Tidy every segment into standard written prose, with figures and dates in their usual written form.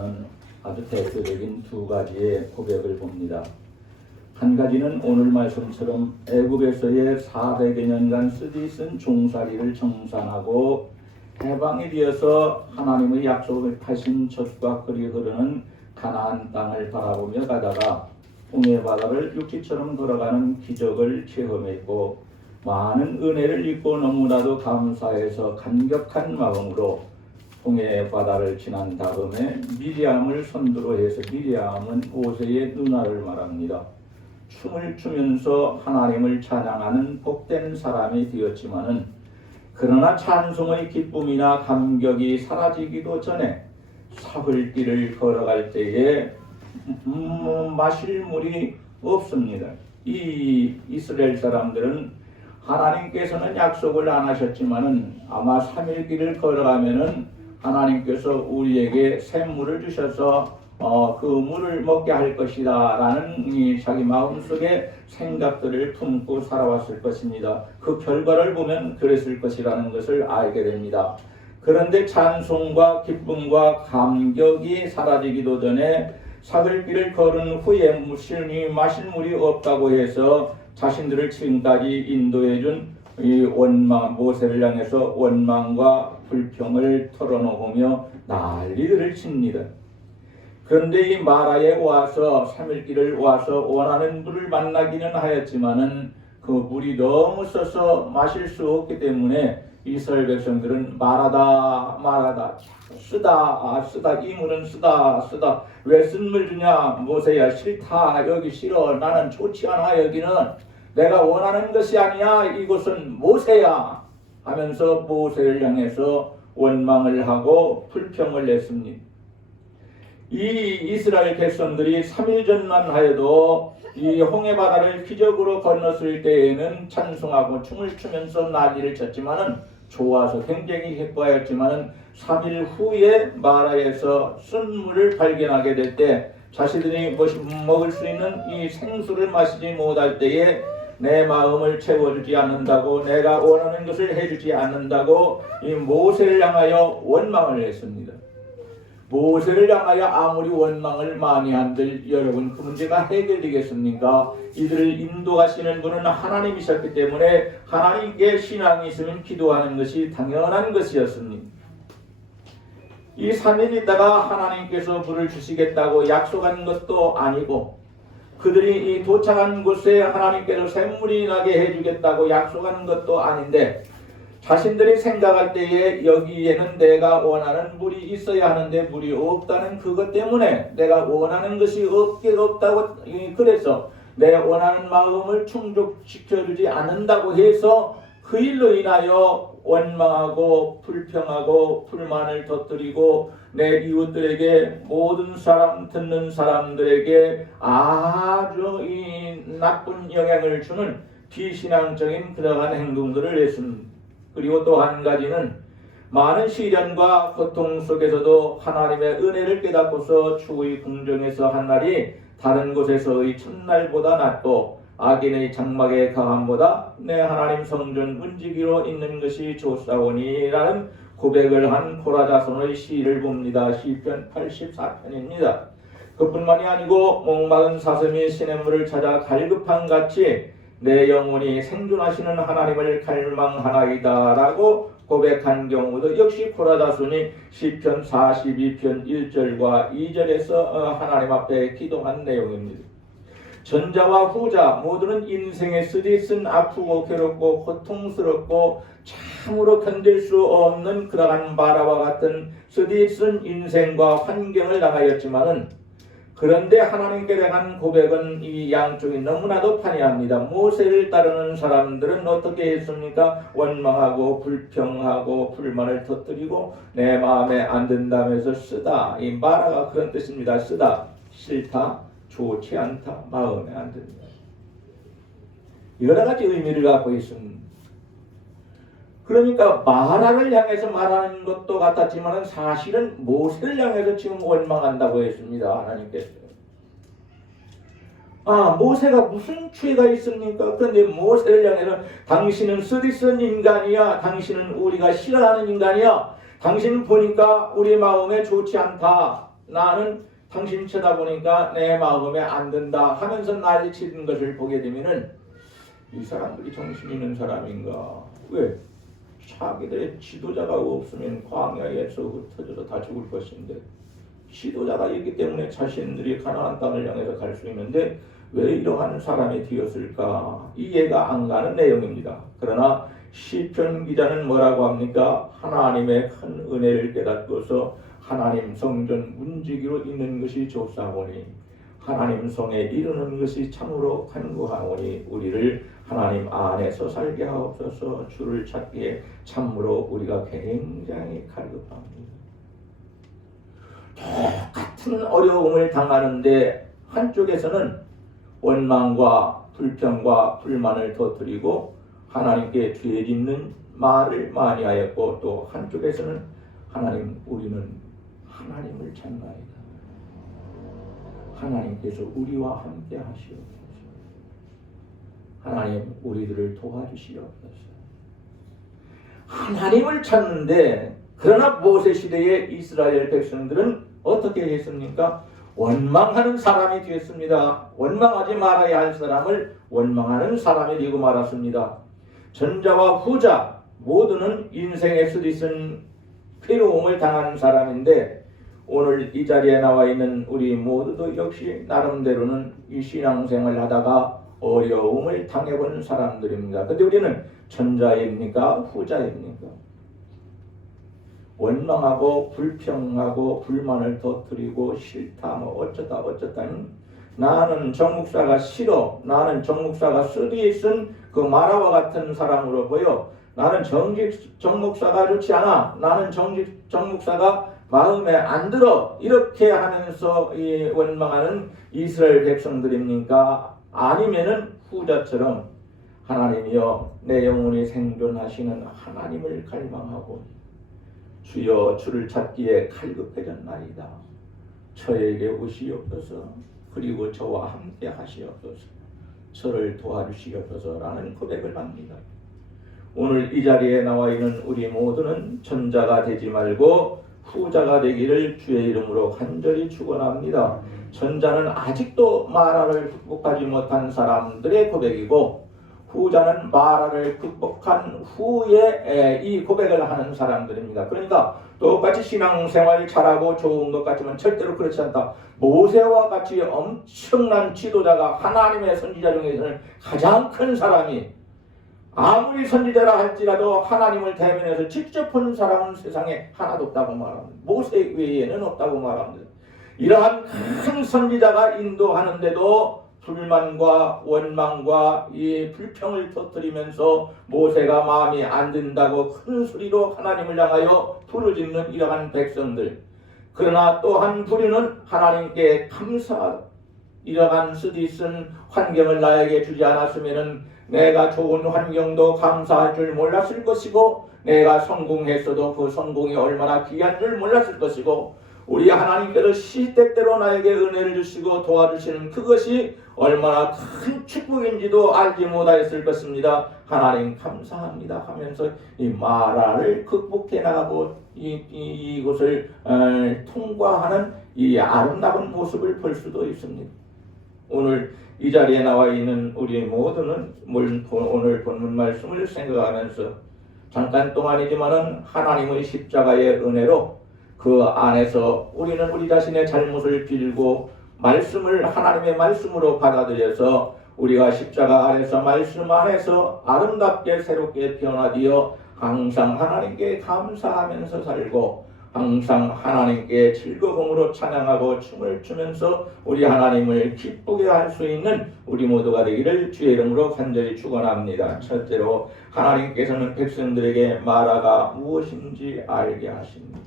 나타나는 아주 대표적인 두 가지의 고백을 봅니다. 한 가지는 오늘 말씀처럼 애굽에서의 400여 년간 쓰디쓴 종살이를 정산하고 해방이 되어서 하나님의 약속을 하신 젖과 꿀이 흐르는 가나안 땅을 바라보며 가다가 홍해 바다를 육지처럼 걸어가는 기적을 체험했고 많은 은혜를 입고 너무나도 감사해서 감격한 마음으로 홍해 바다를 지난 다음에 미리암을 선두로 해서 미리암은 모세의 누나를 말합니다. 춤을 추면서 하나님을 찬양하는 복된 사람이 되었지만은 그러나 찬송의 기쁨이나 감격이 사라지기도 전에 사흘길을 걸어갈 때에 마실 물이 없습니다. 이 이스라엘 사람들은 하나님께서는 약속을 안 하셨지만은 아마 3일 길을 걸어가면은 하나님께서 우리에게 샘물을 주셔서 그 물을 먹게 할 것이다 라는 자기 마음속에 생각들을 품고 살아왔을 것입니다. 그 결과를 보면 그랬을 것이라는 것을 알게 됩니다. 그런데 찬송과 기쁨과 감격이 사라지기도 전에 사흘길을 걸은 후에 마실 물이 없다고 해서 자신들을 지금까지 인도해준 이 원망, 모세를 향해서 원망과 불평을 털어놓으며 난리들을 칩니다. 그런데 이 마라에 와서 3일길을 와서 원하는 물을 만나기는 하였지만은 그 물이 너무 써서 마실 수 없기 때문에 이스라엘 백성들은 말하다 쓰다 이 물은 쓰다 왜 쓴 물 주냐 모세야 싫다 여기 싫어 나는 좋지 않아 여기는 내가 원하는 것이 아니야 이곳은 모세야 하면서 모세를 향해서 원망을 하고 불평을 냈습니다. 이 이스라엘 백성들이 3일 전만 하여도 이 홍해바다를 기적으로 건넜을 때에는 찬송하고 춤을 추면서 난리를 쳤지만은 좋아서 굉장히 기뻐하였지만은 3일 후에 마라에서 쓴 물을 발견하게 될 때 자신들이 먹을 수 있는 이 생수를 마시지 못할 때에 내 마음을 채워주지 않는다고 내가 원하는 것을 해주지 않는다고 이 모세를 향하여 원망을 했습니다. 모세를 향하여 아무리 원망을 많이 한들 여러분 그 문제가 해결되겠습니까? 이들을 인도하시는 분은 하나님이셨기 때문에 하나님께 신앙이 있으면 기도하는 것이 당연한 것이었습니다. 이 3일 있다가 하나님께서 물을 주시겠다고 약속한 것도 아니고 그들이 이 도착한 곳에 하나님께서 샘물이 나게 해주겠다고 약속한 것도 아닌데 자신들이 생각할 때에 여기에는 내가 원하는 물이 있어야 하는데 물이 없다는 그것 때문에 내가 원하는 것이 없다고 그래서 내 원하는 마음을 충족시켜주지 않는다고 해서 그 일로 인하여 원망하고 불평하고 불만을 터뜨리고 내 이웃들에게 모든 사람 듣는 사람들에게 아주 이 나쁜 영향을 주는 비신앙적인 그러한 행동들을 했습니다. 그리고 또 한 가지는 많은 시련과 고통 속에서도 하나님의 은혜를 깨닫고서 주의 궁정에서 한 날이 다른 곳에서의 첫날보다 낫고 악인의 장막의 강함보다 내 하나님 성전 은지기로 있는 것이 좋사오니라는 고백을 한 고라 자손의 시를 봅니다. 시편 84편입니다. 그뿐만이 아니고 목마른 사슴이 시냇물을 찾아 갈급한 같이 내 영혼이 생존하시는 하나님을 갈망하나이다 라고 고백한 경우도 역시 고라 자손이 시편 42편 1절과 2절에서 하나님 앞에 기도한 내용입니다. 전자와 후자 모두는 인생의 쓰디쓴 아프고 괴롭고 고통스럽고 참으로 견딜 수 없는 그러한 마라와 같은 쓰디쓴 인생과 환경을 당하였지만은 그런데 하나님께 대한 고백은 이 양쪽이 너무나도 판이합니다. 모세를 따르는 사람들은 어떻게 했습니까? 원망하고 불평하고 불만을 터뜨리고 내 마음에 안 든다면서 쓰다. 이 마라가 그런 뜻입니다. 쓰다, 싫다, 좋지 않다, 마음에 안 든다. 여러 가지 의미를 갖고 있습니다. 그러니까 마라를 향해서 말하는 것도 같았지만 사실은 모세를 향해서 지금 원망한다고 했습니다. 하나님께서. 모세가 무슨 죄가 있습니까? 그런데 모세를 향해서 당신은 쓰디쓴 인간이야. 당신은 우리가 싫어하는 인간이야. 당신 보니까 우리 마음에 좋지 않다. 나는 당신 쳐다보니까 내 마음에 안 든다 하면서 난리치는 것을 보게 되면은 이 사람들이 정신 있는 사람인가? 왜? 자기들의 지도자가 없으면 광야에서 흩어져서 다 죽을 것인데 지도자가 있기 때문에 자신들이 가나안 땅을 향해서 갈 수 있는데 왜 이러한 사람이 되었을까? 이해가 안 가는 내용입니다. 그러나 시편 기자는 뭐라고 합니까? 하나님의 큰 은혜를 깨닫고서 하나님 성전 문지기로 있는 것이 좋사오니 하나님 성에 이르는 것이 참으로 간구하오니 우리를 하나님 안에서 살게 하옵소서. 주를 찾기에 참으로 우리가 굉장히 갈급합니다. 똑같은 어려움을 당하는데 한쪽에서는 원망과 불평과 불만을 터뜨리고 하나님께 죄 짓는 말을 많이 하였고 또 한쪽에서는 하나님 우리는 하나님을 찾나이다. 하나님께서 우리와 함께 하시옵소서. 하나님 우리들을 도와주시옵소서. 하나님을 찾는데 그러나 모세 시대의 이스라엘 백성들은 어떻게 했습니까? 원망하는 사람이 되었습니다. 원망하지 말아야 할 사람을 원망하는 사람이 되고 말았습니다. 전자와 후자 모두는 인생의 쓰디쓴 괴로움을 당하는 사람인데 오늘 이 자리에 나와 있는 우리 모두도 역시 나름대로는 이 신앙생활을 하다가 어려움을 당해본 사람들입니다. 근데 우리는 전자입니까? 후자입니까? 원망하고 불평하고 불만을 터뜨리고 싫다 뭐 어쩌다 나는 정 목사가 싫어, 나는 정 목사가 쓰디에 쓴 그 마라와 같은 사람으로 보여, 나는 정 목사가 좋지 않아, 나는 정 목사가 마음에 안 들어, 이렇게 하면서 이 원망하는 이스라엘 백성들입니까? 아니면은 후자처럼 하나님이여 내 영혼이 생존하시는 하나님을 갈망하고 주여 주를 찾기에 갈급해졌나이다. 저에게 오시옵소서. 그리고 저와 함께 하시옵소서. 저를 도와주시옵소서라는 고백을 합니다. 오늘 이 자리에 나와 있는 우리 모두는 전자가 되지 말고 후자가 되기를 주의 이름으로 간절히 축원합니다. 전자는 아직도 마라를 극복하지 못한 사람들의 고백이고 후자는 마라를 극복한 후에 이 고백을 하는 사람들입니다. 그러니까 똑같이 신앙생활 잘하고 좋은 것 같지만 절대로 그렇지 않다. 모세와 같이 엄청난 지도자가 하나님의 선지자 중에서는 가장 큰 사람이 아무리 선지자라 할지라도 하나님을 대면해서 직접 본 사람은 세상에 하나도 없다고 말합니다. 모세 외에는 없다고 말합니다. 이러한 큰 선지자가 인도하는데도 불만과 원망과 이 불평을 터뜨리면서 모세가 마음이 안 든다고 큰 소리로 하나님을 향하여 부르짖는 이러한 백성들. 그러나 또 한 부류는 하나님께 이러한 쓰디쓴 환경을 나에게 주지 않았으면 내가 좋은 환경도 감사할 줄 몰랐을 것이고 내가 성공했어도 그 성공이 얼마나 귀한 줄 몰랐을 것이고 우리 하나님께서 시때때로 나에게 은혜를 주시고 도와주시는 그것이 얼마나 큰 축복인지도 알지 못하였을 것입니다. 하나님 감사합니다 하면서 이 마라를 극복해 나가고 이곳을 통과하는 이 아름다운 모습을 볼 수도 있습니다. 오늘 이 자리에 나와 있는 우리 모두는 오늘 본문 말씀을 생각하면서 잠깐 동안이지만은 하나님의 십자가의 은혜로 그 안에서 우리는 우리 자신의 잘못을 빌고 말씀을 하나님의 말씀으로 받아들여서 우리가 십자가 안에서 말씀 안에서 아름답게 새롭게 변화되어 항상 하나님께 감사하면서 살고 항상 하나님께 즐거움으로 찬양하고 춤을 추면서 우리 하나님을 기쁘게 할 수 있는 우리 모두가 되기를 주의 이름으로 간절히 축원합니다. 첫째로 하나님께서는 백성들에게 마라가 무엇인지 알게 하십니다.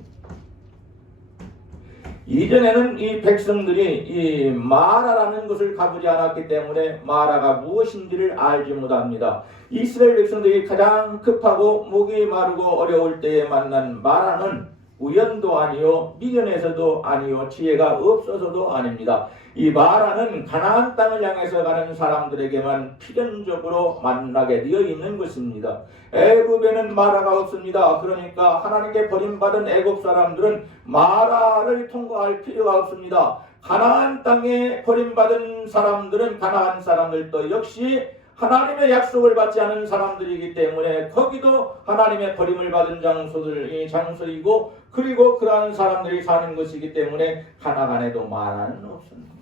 이전에는 이 백성들이 이 마라라는 것을 가보지 않았기 때문에 마라가 무엇인지를 알지 못합니다. 이스라엘 백성들이 가장 급하고 목이 마르고 어려울 때에 만난 마라는 우연도 아니요 미련에서도 아니요 지혜가 없어서도 아닙니다. 이 마라는 가나안 땅을 향해서 가는 사람들에게만 필연적으로 만나게 되어 있는 것입니다. 애굽에는 마라가 없습니다. 그러니까 하나님께 버림받은 애굽 사람들은 마라를 통과할 필요가 없습니다. 가나안 땅에 버림받은 사람들은 가나안 사람들도 역시 하나님의 약속을 받지 않은 사람들이기 때문에 거기도 하나님의 버림을 받은 장소이고 그리고 그러한 사람들이 사는 것이기 때문에 가나안에도 마라는 없습니다.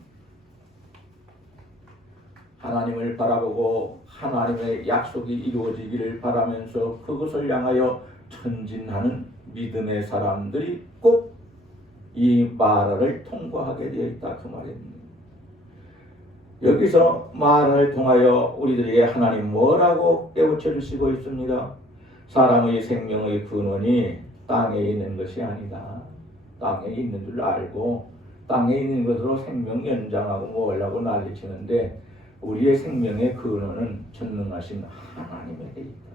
하나님을 바라보고 하나님의 약속이 이루어지기를 바라면서 그것을 향하여 전진하는 믿음의 사람들이 꼭 이 마라를 통과하게 되어 있다 그 말입니다. 여기서 마라를 통하여 우리들에게 하나님 뭐라고 깨우쳐 주시고 있습니다. 사람의 생명의 근원이 땅에 있는 것이 아니다. 땅에 있는 줄 알고 땅에 있는 것으로 생명 연장하고 뭐라고 난리치는데 우리의 생명의 근원은 전능하신 하나님에게 있다.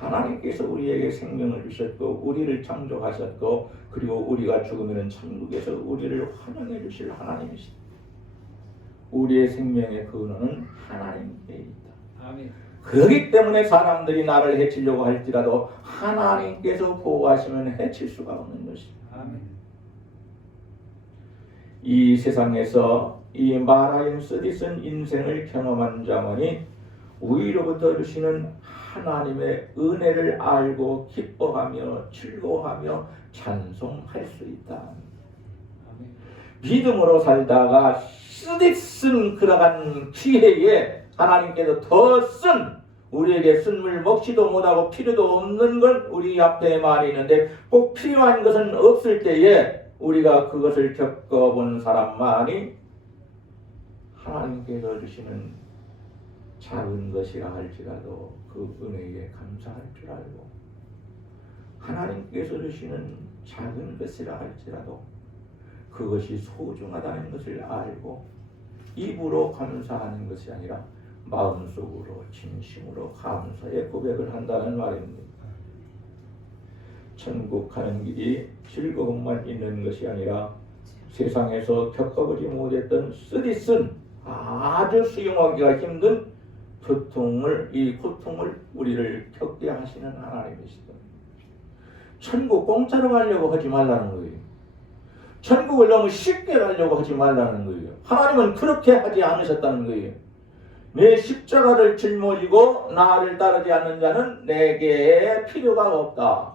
하나님께서 우리에게 생명을 주셨고 우리를 창조하셨고 그리고 우리가 죽으면 천국에서 우리를 환영해 주실 하나님이시다. 우리의 생명의 근원은 하나님께 있다. 아멘. 그렇기 때문에 사람들이 나를 해치려고 할지라도 하나님께서 보호하시면 해칠 수가 없는 것입니다. 아멘. 이 세상에서 이 마라임 쓰디쓴 인생을 경험한 자만이 우리로부터 주시는 하나님의 은혜를 알고 기뻐하며 즐거워하며 찬송할 수 있다. 아멘. 믿음으로 살다가 쓰디쓴 그러한 기회에 하나님께서 더 쓴 우리에게 쓴물 먹지도 못하고 필요도 없는 건 우리 앞에 많이 있는데 꼭 필요한 것은 없을 때에 우리가 그것을 겪어본 사람만이 하나님께서 주시는 작은 것이라 할지라도 그 은혜에 감사할 줄 알고 하나님께서 주시는 작은 것이라 할지라도 그것이 소중하다는 것을 알고 입으로 감사하는 것이 아니라 마음속으로 진심으로 감사의 고백을 한다는 말입니다. 천국 가는 길이 즐거움만 있는 것이 아니라 세상에서 겪어보지 못했던 쓰디쓴 아주 수용하기가 힘든 이 고통을 우리를 겪게 하시는 하나님이시다. 천국 공짜로 가려고 하지 말라는 거예요. 천국을 너무 쉽게 가려고 하지 말라는 거예요. 하나님은 그렇게 하지 않으셨다는 거예요. 내 십자가를 짊어지고 나를 따르지 않는 자는 내게 필요가 없다.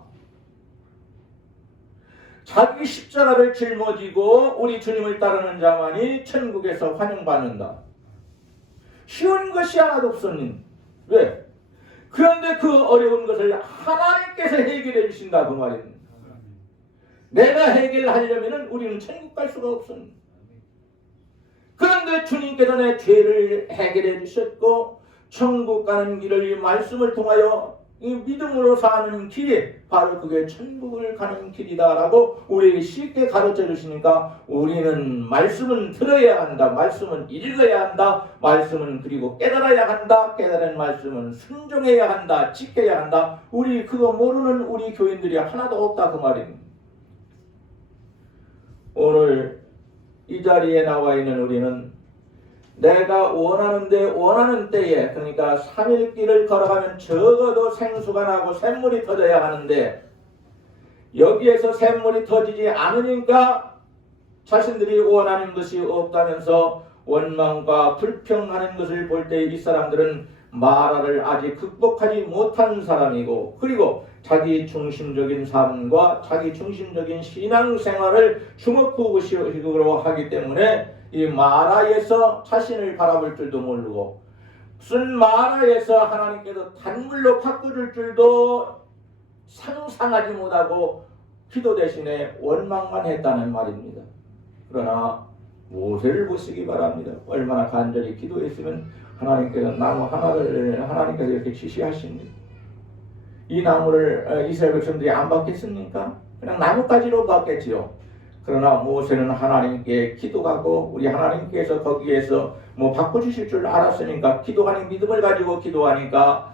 자기 십자가를 짊어지고 우리 주님을 따르는 자만이 천국에서 환영받는다. 쉬운 것이 하나도 없었니? 왜? 그런데 그 어려운 것을 하나님께서 해결해 주신다 그 말입니다. 내가 해결하려면 우리는 천국 갈 수가 없습니다. 그런데 주님께서 내 죄를 해결해 주셨고 천국 가는 길을 이 말씀을 통하여 이 믿음으로 사는 길이 바로 그게 천국을 가는 길이다라고 우리에게 쉽게 가르쳐 주시니까 우리는 말씀은 들어야 한다. 말씀은 읽어야 한다. 말씀은 그리고 깨달아야 한다. 깨달은 말씀은 순종해야 한다. 지켜야 한다. 우리 그거 모르는 우리 교인들이 하나도 없다 그 말입니다. 오늘 이 자리에 나와 있는 우리는 내가 원하는 때에 그러니까 3일 길을 걸어가면 적어도 생수가 나고 샘물이 터져야 하는데 여기에서 샘물이 터지지 않으니까 자신들이 원하는 것이 없다면서 원망과 불평하는 것을 볼 때 이 사람들은 마라를 아직 극복하지 못한 사람이고 그리고 자기 중심적인 삶과 자기 중심적인 신앙생활을 주먹구구식으로 하기 때문에 이 마라에서 자신을 바라볼 줄도 모르고 무슨 마라에서 하나님께서 단물로 바꿔줄 줄도 상상하지 못하고 기도 대신에 원망만 했다는 말입니다. 그러나 모세를 보시기 바랍니다. 얼마나 간절히 기도했으면 하나님께서 나무 하나를 하나님께서 이렇게 지시하십니다. 이 나무를 이스라엘 백성들이 안 받겠습니까? 그냥 나뭇가지로 받겠지요. 그러나 모세는 하나님께 기도하고 우리 하나님께서 거기에서 바꿔주실 줄 알았으니까 기도하는 믿음을 가지고 기도하니까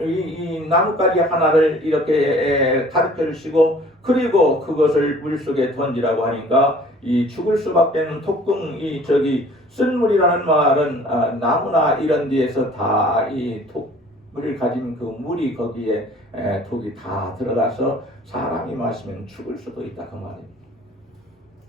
이 나뭇가지 하나를 이렇게 가르쳐 주시고 그리고 그것을 물속에 던지라고 하니까 이 죽을 수밖에 없는 독궁 쓴물이라는 말은 나무나 이런 데에서 다 이 독을 가진 그 물이 거기에 독이 다 들어가서 사람이 마시면 죽을 수도 있다 그 말입니다.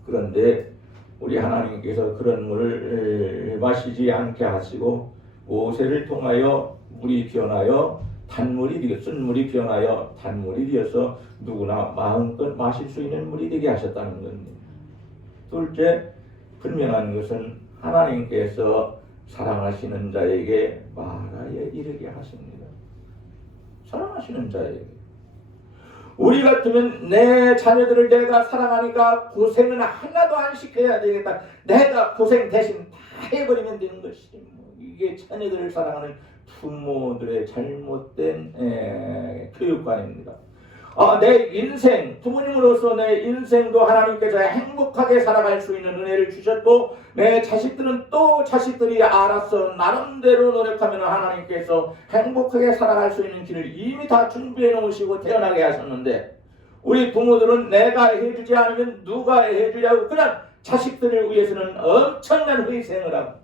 그런데 우리 하나님께서 그런 물을 마시지 않게 하시고 모세를 통하여 물이 변하여 쓴물이 변하여 단물이 되어서 누구나 마음껏 마실 수 있는 물이 되게 하셨다는 겁니다. 둘째, 분명한 것은 하나님께서 사랑하시는 자에게 마라에 이르게 하십니다. 사랑하시는 자에게. 우리 같으면 내 자녀들을 내가 사랑하니까 고생은 하나도 안 시켜야 되겠다. 내가 고생 대신 다 해버리면 되는 것이지. 이게 자녀들을 사랑하는 부모들의 잘못된 교육관입니다. 내 인생, 부모님으로서 내 인생도 하나님께서 행복하게 살아갈 수 있는 은혜를 주셨고 내 자식들은 또 자식들이 알아서 나름대로 노력하면 하나님께서 행복하게 살아갈 수 있는 길을 이미 다 준비해 놓으시고 태어나게 하셨는데 우리 부모들은 내가 해주지 않으면 누가 해주냐고 그냥 자식들을 위해서는 엄청난 희생을 하고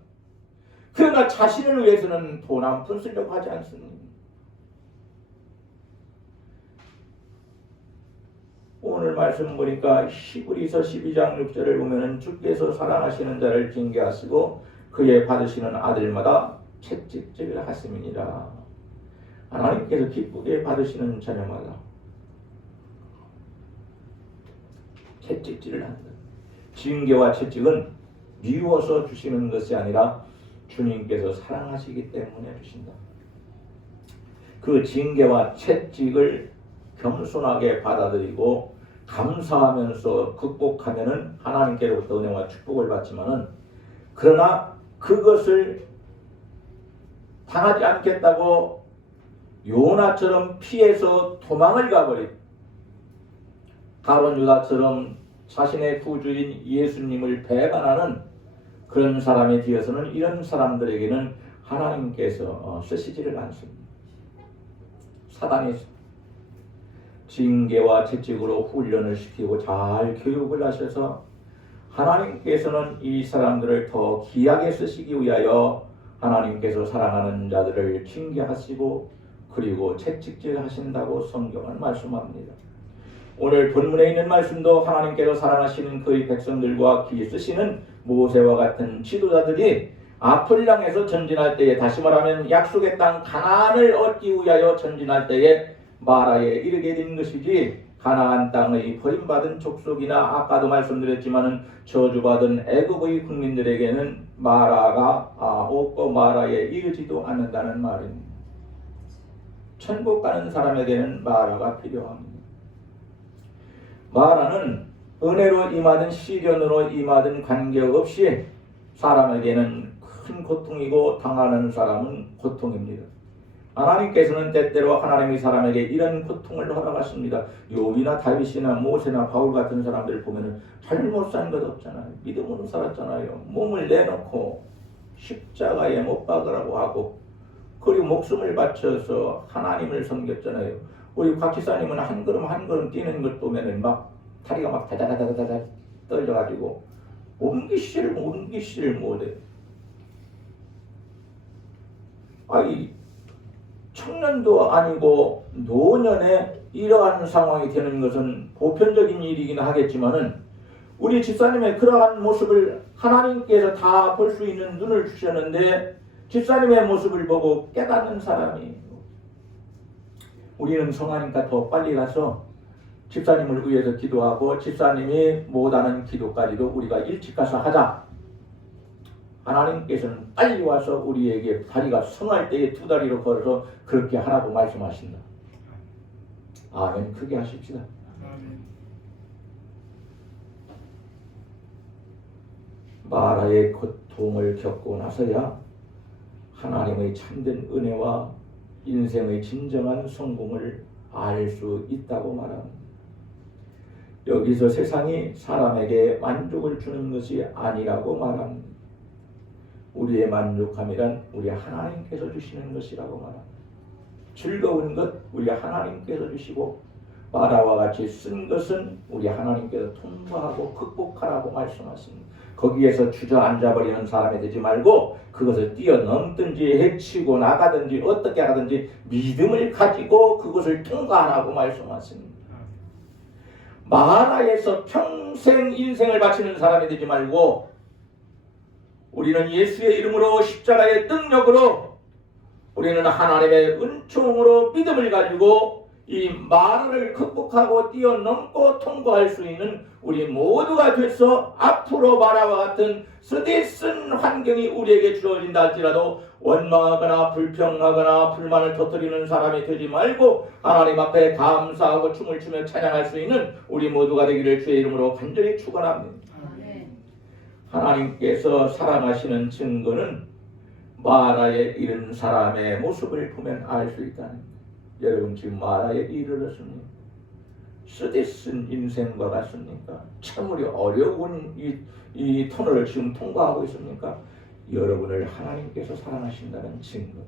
그러나 자신을 위해서는 돈 한 푼 쓰려고 하지 않습니다. 오늘 말씀 보니까 히브리서 12장 6절을 보면은 주께서 사랑하시는 자를 징계하시고 그의 받으시는 아들마다 채찍질을 하심이니라. 하나님께서 기쁘게 받으시는 자녀마다 채찍질을 한다. 징계와 채찍은 미워서 주시는 것이 아니라 주님께서 사랑하시기 때문에 주신다. 그 징계와 채찍을 겸손하게 받아들이고 감사하면서 극복하면은 하나님께로부터 은혜와 축복을 받지만은 그러나 그것을 당하지 않겠다고 요나처럼 피해서 도망을 가버린 가룟 유다처럼 자신의 구주인 예수님을 배반하는 그런 사람에 비해서는 이런 사람들에게는 하나님께서 쓰시지를 않습니다. 사단이 징계와 채찍으로 훈련을 시키고 잘 교육을 하셔서 하나님께서는 이 사람들을 더 귀하게 쓰시기 위하여 하나님께서 사랑하는 자들을 징계하시고 그리고 채찍질 하신다고 성경은 말씀합니다. 오늘 본문에 있는 말씀도 하나님께서 사랑하시는 그의 백성들과 귀 쓰시는 모세와 같은 지도자들이 앞을 향해서 전진할 때에 다시 말하면 약속의 땅 가나안을 얻기 위하여 전진할 때에 마라에 이르게 된 것이지 가나안 땅의 버림받은 족속이나 아까도 말씀드렸지만은 저주받은 애굽의 국민들에게는 마라가 없고 마라에 이르지도 않는다는 말입니다. 천국 가는 사람에게는 마라가 필요합니다. 마라는 은혜로 임하든 시련으로 임하든 관계없이 사람에게는 큰 고통이고 당하는 사람은 고통입니다. 하나님께서는 때때로 하나님의 사람에게 이런 고통을 허락하십니다. 요비나 다윗이나 모세나 바울 같은 사람들 보면은 잘못 산 것 없잖아요. 믿음으로 살았잖아요. 몸을 내놓고 십자가에 못 박으라고 하고 그리고 목숨을 바쳐서 하나님을 섬겼잖아요. 우리 곽 기사님은 한 걸음 한 걸음 뛰는 것 보면은 막 다리가 막 다다다다다다 떨려가지고 옮기시를 못해. 청년도 아니고 노년에 이러한 상황이 되는 것은 보편적인 일이긴 하겠지만은 우리 집사님의 그러한 모습을 하나님께서 다 볼 수 있는 눈을 주셨는데 집사님의 모습을 보고 깨닫는 사람이 우리는 성하니까 더 빨리 가서 집사님을 위해서 기도하고 집사님이 못하는 기도까지도 우리가 일찍 가서 하자. 하나님께서는 빨리 와서 우리에게 다리가 성할 때에 두 다리로 걸어서 그렇게 하라고 말씀하신다. 아멘. 크게 하십시다. 마라의 고통을 겪고 나서야 하나님의 참된 은혜와 인생의 진정한 성공을 알 수 있다고 말합니다. 여기서 세상이 사람에게 만족을 주는 것이 아니라고 말합니다. 우리의 만족함이란 우리 하나님께서 주시는 것이라고 말합니다. 즐거운 것 우리 하나님께서 주시고 마라와 같이 쓴 것은 우리 하나님께서 통과하고 극복하라고 말씀하십니다. 거기에서 주저앉아버리는 사람이 되지 말고 그것을 뛰어넘든지 해치고 나가든지 어떻게 하든지 믿음을 가지고 그것을 통과하라고 말씀하십니다. 마라에서 평생 인생을 바치는 사람이 되지 말고 우리는 예수의 이름으로 십자가의 능력으로 우리는 하나님의 은총으로 믿음을 가지고 이 마라를 극복하고 뛰어넘고 통과할 수 있는 우리 모두가 돼서 앞으로 마라와 같은 쓰디쓴 환경이 우리에게 주어진다 할지라도 원망하거나 불평하거나 불만을 터뜨리는 사람이 되지 말고 하나님 앞에 감사하고 춤을 추며 찬양할 수 있는 우리 모두가 되기를 주의 이름으로 간절히 축원합니다. 하나님께서 사랑하시는 증거는 마라에 이른 사람의 모습을 보면 알 수 있다는 여러분 지금 마라에 이르렀습니까? 쓰디쓴 인생과 같습니까? 참으로 어려운 이 터널을 지금 통과하고 있습니까? 여러분을 하나님께서 사랑하신다는 증거입니다.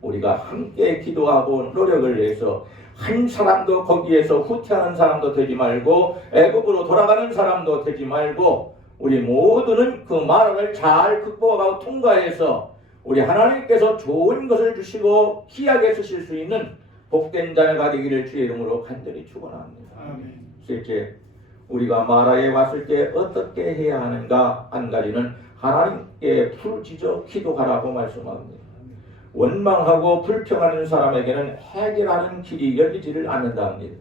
우리가 함께 기도하고 노력을 해서 한 사람도 거기에서 후퇴하는 사람도 되지 말고 애굽으로 돌아가는 사람도 되지 말고 우리 모두는 그 마라를 잘 극복하고 통과해서 우리 하나님께서 좋은 것을 주시고 귀하게 쓰실 수 있는 복된 자녀가 되기를 주의 이름으로 간절히 축원합니다. 셋째, 우리가 마라에 왔을 때 어떻게 해야 하는가 한 가지는 하나님께 부르짖어 기도하라고 말씀합니다. 원망하고 불평하는 사람에게는 해결하는 길이 열리지를 않는다 합니다.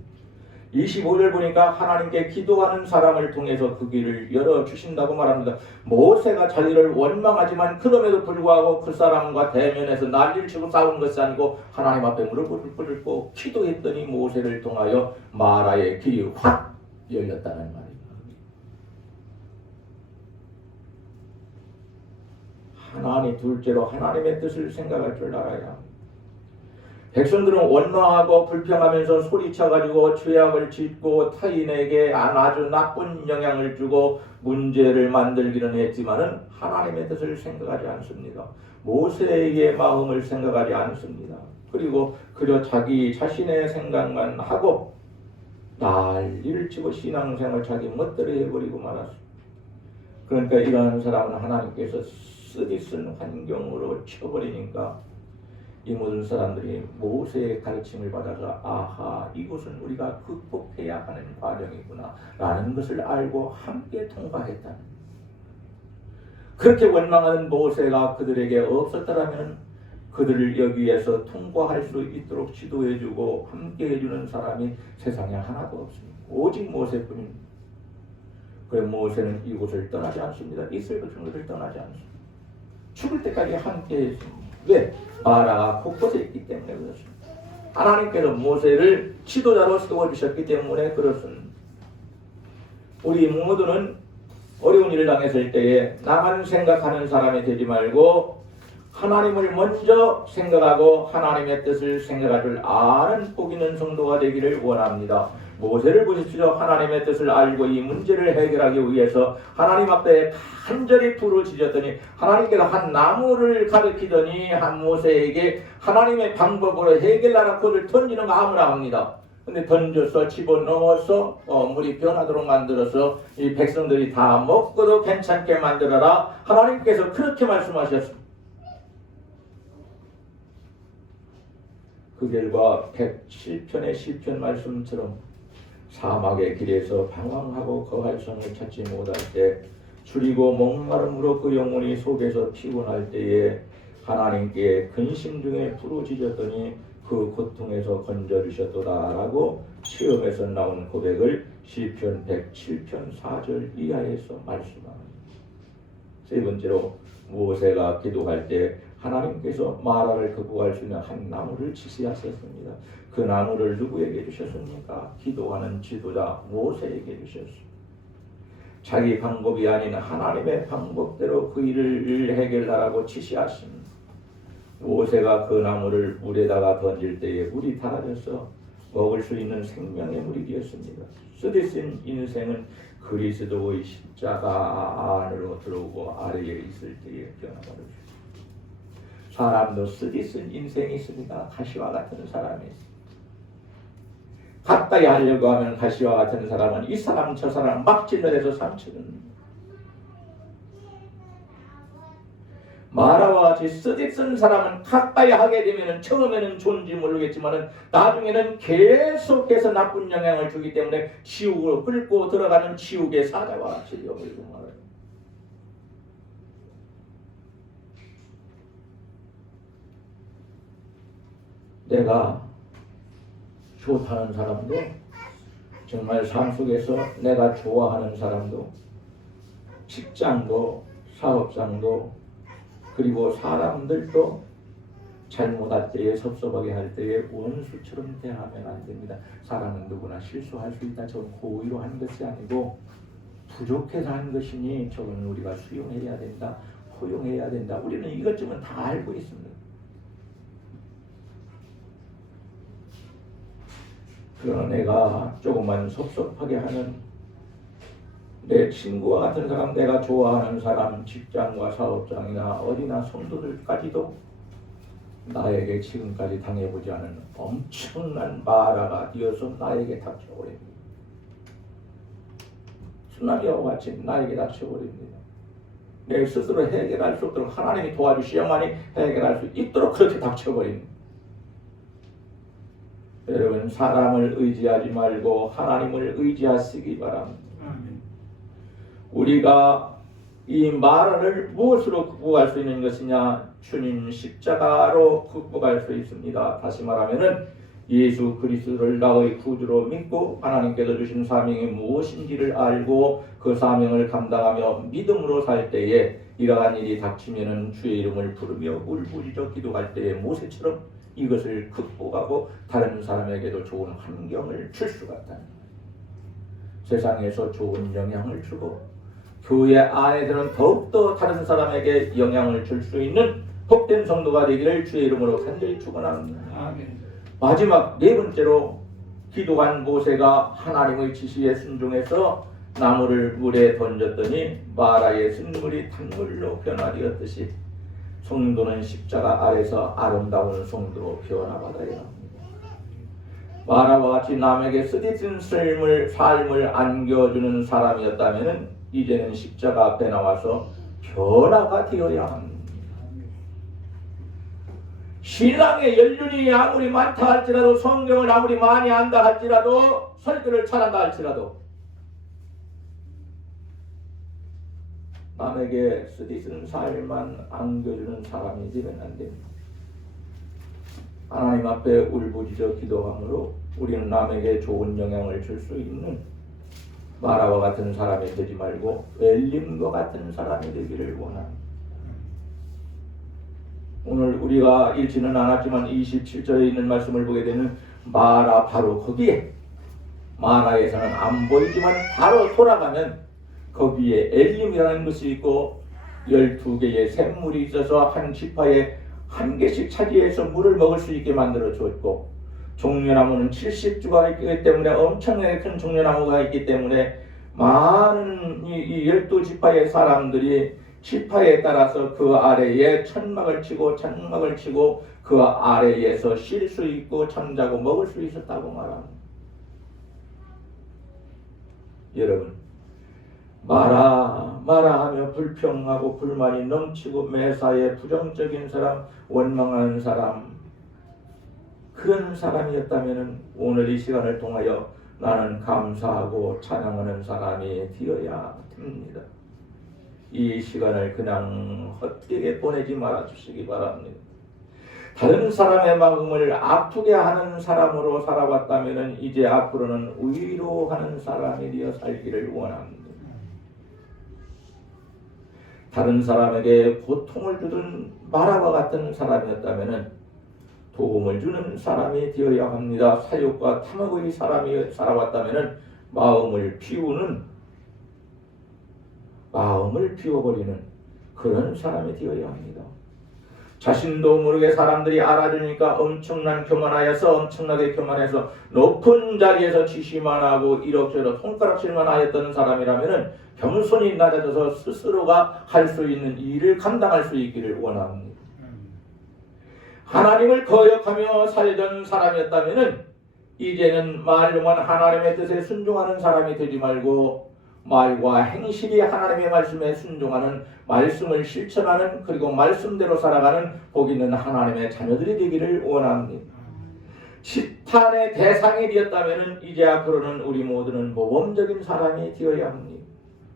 25절 보니까 하나님께 기도하는 사람을 통해서 그 길을 열어주신다고 말합니다. 모세가 자기를 원망하지만 그럼에도 불구하고 그 사람과 대면해서 난리를 치고 싸우는 것이 아니고 하나님 앞에 무릎을 꿇고 기도했더니 모세를 통하여 마라의 길이 확 열렸다는 말입니다. 하나님 둘째로 하나님의 뜻을 생각할 줄 알아야 합니다. 백성들은 원망하고 불평하면서 소리쳐가지고 죄악을 짓고 타인에게 아주 나쁜 영향을 주고 문제를 만들기는 했지만은 하나님의 뜻을 생각하지 않습니다. 모세의 마음을 생각하지 않습니다. 그리고 그저 자기 자신의 생각만 하고 난리를 치고 신앙생활 자기 멋대로 해버리고 말았습니다. 그러니까 이러한 사람은 하나님께서 쓰디쓴 환경으로 쳐버리니까 이 모든 사람들이 모세의 가르침을 받아서 아하 이것은 우리가 극복해야 하는 과정이구나 라는 것을 알고 함께 통과했다는 그렇게 원망하는 모세가 그들에게 없었더라면 그들을 여기에서 통과할 수 있도록 지도해주고 함께 해주는 사람이 세상에 하나도 없습니다. 오직 모세뿐입니다. 그래 모세는 이곳을 떠나지 않습니다. 이스라엘 백성들을 떠나지 않습니다. 죽을 때까지 함께 했습니다. 왜? 마라가 곳곳에 있기 때문에 그렇습니다. 하나님께서 모세를 지도자로 세워주셨기 때문에 그렇습니다. 우리 모두는 어려운 일을 당했을 때에 나만 생각하는 사람이 되지 말고 하나님을 먼저 생각하고 하나님의 뜻을 생각할 줄 아는 복 있는 성도가 되기를 원합니다. 모세를 보십시오. 하나님의 뜻을 알고 이 문제를 해결하기 위해서 하나님 앞에 간절히 부르짖었더니 하나님께서 한 나무를 가르치더니 한 모세에게 하나님의 방법으로 해결하라 그를 던지는 거 아무나 합니다. 근데 던져서 집어넣어서 물이 변하도록 만들어서 이 백성들이 다 먹고도 괜찮게 만들어라. 하나님께서 그렇게 말씀하셨습니다. 그 결과 107편의 시편 말씀처럼 사막의 길에서 방황하고 거할 성을 찾지 못할 때 줄이고 목마름으로 그 영혼이 속에서 피곤할 때에 하나님께 근심 중에 부르짖었더니 그 고통에서 건져주셨도다라고 시험에서 나온 고백을 시편 107편 4절 이하에서 말씀합니다. 세 번째로 모세가 기도할 때 하나님께서 마라를 극복할 수 있는 한 나무를 지시하셨습니다. 그 나무를 누구에게 주셨습니까? 기도하는 지도자 모세에게 주셨습니다. 자기 방법이 아닌 하나님의 방법대로 그 일을 해결하라고 지시하십니다. 모세가 그 나무를 물에다가 던질 때에 물이 달아져서 먹을 수 있는 생명의 물이 되었습니다. 쓰디쓴 인생은 그리스도의 십자가 안으로 들어오고 아래에 있을 때에 변화받으십니다. 사람도 쓰디쓴 인생이 있습니다. 가시와 같은 사람이 있습니다. 가까이 하려고 하면 가시와 같은 사람은 이 사람 저 사람 막 찔러대서 상처는 마라와 같이 쓰디쓴 사람은 가까이 하게 되면 처음에는 좋은지 모르겠지만 나중에는 계속해서 나쁜 영향을 주기 때문에 지옥으로 끌고 들어가는 지옥의 사자와 같이 여기고 말아요. 내가 좋다는 사람도 정말 삶 속에서 내가 좋아하는 사람도 직장도 사업장도 그리고 사람들도 잘못할 때에 섭섭하게 할 때에 원수처럼 대하면 안 됩니다. 사람은 누구나 실수할 수 있다. 저건 고의로 한 것이 아니고 부족해서 한 것이니 저건 우리가 수용해야 된다. 포용해야 된다. 우리는 이것쯤은 다 알고 있습니다. 그러나 내가 조금만 섭섭하게 하는 내 친구와 같은 사람, 내가 좋아하는 사람, 직장과 사업장이나 어디나 성도들까지도 나에게 지금까지 당해보지 않은 엄청난 마라가 이어서 나에게 닥쳐버립니다. 쓰나미와 같이 나에게 닥쳐버립니다. 내 스스로 해결할 수 없도록 하나님이 도와주셔야만이 해결할 수 있도록 그렇게 닥쳐버립니다. 여러분, 사람을 의지하지 말고 하나님을 의지하시기 바랍니다. 우리가 이 마라를 무엇으로 극복할 수 있는 것이냐? 주님 십자가로 극복할 수 있습니다. 다시 말하면은 예수 그리스도를 나의 구주로 믿고 하나님께서 주신 사명이 무엇인지를 알고 그 사명을 감당하며 믿음으로 살 때에 이러한 일이 닥치면은 주의 이름을 부르며 울부짖어 기도할 때에 모세처럼 이것을 극복하고 다른 사람에게도 좋은 환경을 줄 수가 있다는 거예요. 세상에서 좋은 영향을 주고 교회 안에 들은 더욱더 다른 사람에게 영향을 줄 수 있는 복된 성도가 되기를 주의 이름으로 간절히 축원합니다. 마지막 네 번째로 기도한 모세가 하나님의 지시에 순종해서 나무를 물에 던졌더니 마라의 쓴물이 단물로 변화되었듯이 성도는 십자가 아래서 아름다운 성도로 변화받아야 합니다. 마라와 같이 남에게 쓰디쓴 삶을 안겨주는 사람이었다면 이제는 십자가 앞에 나와서 변화가 되어야 합니다. 신앙의 연륜이 아무리 많다 할지라도 성경을 아무리 많이 안다 할지라도 설교를 잘한다 할지라도 남에게 쓰디쓴 삶만 안겨주는 사람이 되면 안 됩니다. 하나님 앞에 울부짖어 기도함으로 우리는 남에게 좋은 영향을 줄 수 있는 마라와 같은 사람이 되지 말고 엘림과 같은 사람이 되기를 원합니다. 오늘 우리가 읽지는 않았지만 27절에 있는 말씀을 보게 되는 마라 바로 거기에 마라에서는 안 보이지만 바로 돌아가면 거기에 엘림이라는 것이 있고 12개의 샘물이 있어서 한 지파에 한 개씩 차지해서 물을 먹을 수 있게 만들어 줬고 종려나무는 70주가 있기 때문에 엄청나게 큰 종려나무가 있기 때문에 많은 이 12지파의 사람들이 지파에 따라서 그 아래에 천막을 치고 장막을 치고 그 아래에서 쉴 수 있고 잠자고 먹을 수 있었다고 말합니다. 여러분, 마라하며 불평하고 불만이 넘치고 매사에 부정적인 사람, 원망하는 사람, 그런 사람이었다면 오늘 이 시간을 통하여 나는 감사하고 찬양하는 사람이 되어야 됩니다. 이 시간을 그냥 헛되게 보내지 말아 주시기 바랍니다. 다른 사람의 마음을 아프게 하는 사람으로 살아왔다면 이제 앞으로는 위로하는 사람이 되어 살기를 원합니다. 다른 사람에게 고통을 주던 마라와 같은 사람이었다면 도움을 주는 사람이 되어야 합니다. 사욕과 탐욕의 사람이 살아왔다면 마음을 비워버리는 그런 사람이 되어야 합니다. 자신도 모르게 사람들이 알아주니까 엄청나게 교만해서 높은 자리에서 지시만 하고 이럭저럭 손가락질만 하였던 사람이라면 겸손히 낮아져서 스스로가 할 수 있는 일을 감당할 수 있기를 원합니다. 하나님을 거역하며 살던 사람이었다면은 이제는 말로만 하나님의 뜻에 순종하는 사람이 되지 말고 말과 행실이 하나님의 말씀에 순종하는, 말씀을 실천하는, 그리고 말씀대로 살아가는 복 있는 하나님의 자녀들이 되기를 원합니다. 시탄의 대상이 되었다면 이제 앞으로는 우리 모두는 모범적인 사람이 되어야 합니다.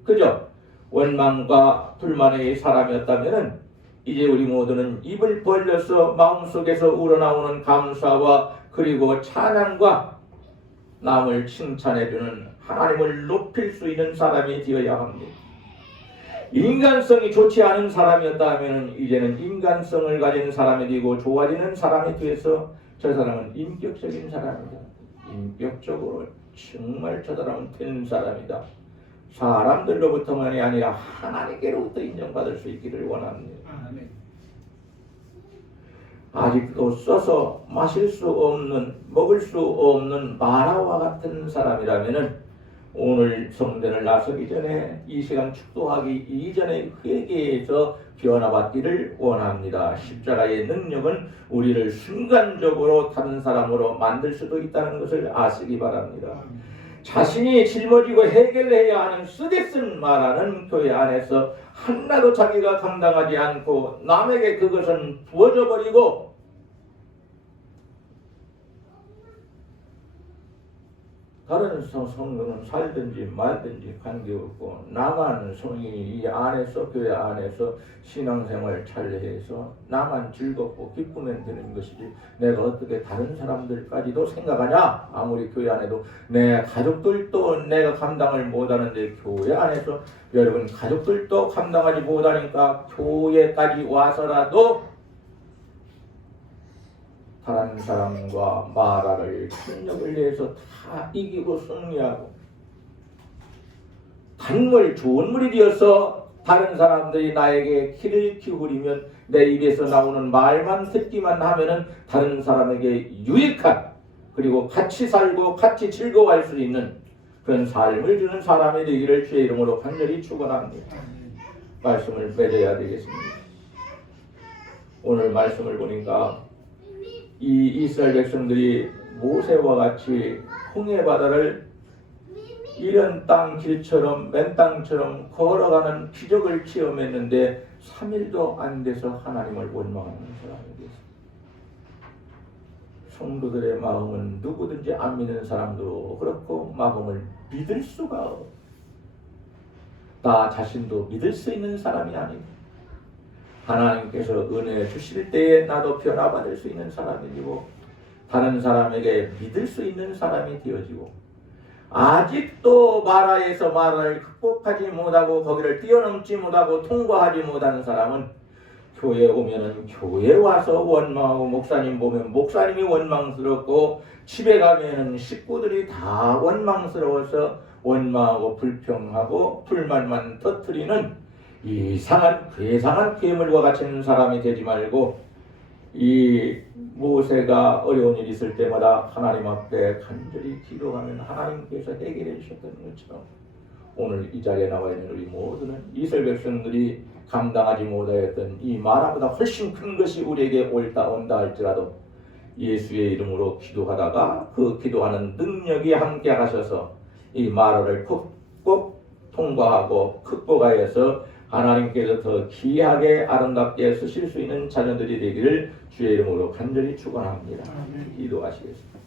그죠? 원망과 불만의 사람이었다면 이제 우리 모두는 입을 벌려서 마음속에서 우러나오는 감사와 그리고 찬양과 남을 칭찬해주는, 하나님을 높일 수 있는 사람이 되어야 합니다. 인간성이 좋지 않은 사람이었다면 이제는 인간성을 가진 사람이 되고 좋아지는 사람이 되어서 저 사람은 인격적인 사람이다. 인격적으로 정말 저 사람은 된 사람이다. 사람들로부터만이 아니라 하나님께로부터 인정받을 수 있기를 원합니다. 아직도 써서 마실 수 없는, 먹을 수 없는 마라와 같은 사람이라면 오늘 성전을 나서기 전에, 이 시간 축도하기 이전에 회개해서 변화받기를 원합니다. 십자가의 능력은 우리를 순간적으로 다른 사람으로 만들 수도 있다는 것을 아시기 바랍니다. 자신이 짊어지고 해결해야 하는 쓰디쓴 마라는 교회 안에서 하나도 자기가 감당하지 않고 남에게 그것은 부어져 버리고 다른 성도는 살든지 말든지 관계없고 나만 성인이 이 안에서, 교회 안에서 신앙생활 잘 해서 나만 즐겁고 기쁘면 되는 것이지 내가 어떻게 다른 사람들까지도 생각하냐? 아무리 교회 안에도 내 가족들도 내가 감당을 못하는데 교회 안에서 여러분 가족들도 감당하지 못하니까 교회까지 와서라도 다른 사람과 마라를 협력을 내서 다 이기고 승리하고 단물 좋은 물이 되어서 다른 사람들이 나에게 귀를 기울이면 내 입에서 나오는 말만 듣기만 하면은 다른 사람에게 유익한, 그리고 같이 살고 같이 즐거워할 수 있는 그런 삶을 주는 사람이 되기를 주의 이름으로 간절히 축원합니다. 말씀을 맺어야 되겠습니다. 오늘 말씀을 보니까 이 이스라엘 백성들이 모세와 같이 홍해 바다를 이런 땅 길처럼 맨 땅처럼 걸어가는 기적을 체험했는데 3일도 안 돼서 하나님을 원망하는 사람이 됐습니다. 성도들의 마음은 누구든지 안 믿는 사람도 그렇고 마음을 믿을 수가 없어. 나 자신도 믿을 수 있는 사람이 아닙니다. 하나님께서 은혜 주실 때에 나도 변화받을 수 있는 사람이 되고 다른 사람에게 믿을 수 있는 사람이 되어지고, 아직도 마라에서 마라를 극복하지 못하고 거기를 뛰어넘지 못하고 통과하지 못하는 사람은 교회에 오면은 교회에 와서 원망하고, 목사님 보면 목사님이 원망스럽고, 집에 가면은 식구들이 다 원망스러워서 원망하고 불평하고 불만만 터뜨리는 이상한 괴상한 괴물과 같은 사람이 되지 말고, 이 모세가 어려운 일이 있을 때마다 하나님 앞에 간절히 기도하면 하나님께서 해결해 주셨던 것처럼 오늘 이 자리에 나와 있는 우리 모두는 이스라엘 백성들이 감당하지 못하였던 이 마라보다 훨씬 큰 것이 우리에게 온다 할지라도 예수의 이름으로 기도하다가 그 기도하는 능력이 함께 하셔서 이 마라를 꼭 통과하고 극복하여서 하나님께서 더 귀하게 아름답게 쓰실 수 있는 자녀들이 되기를 주의 이름으로 간절히 축원합니다. 기도하시겠습니다.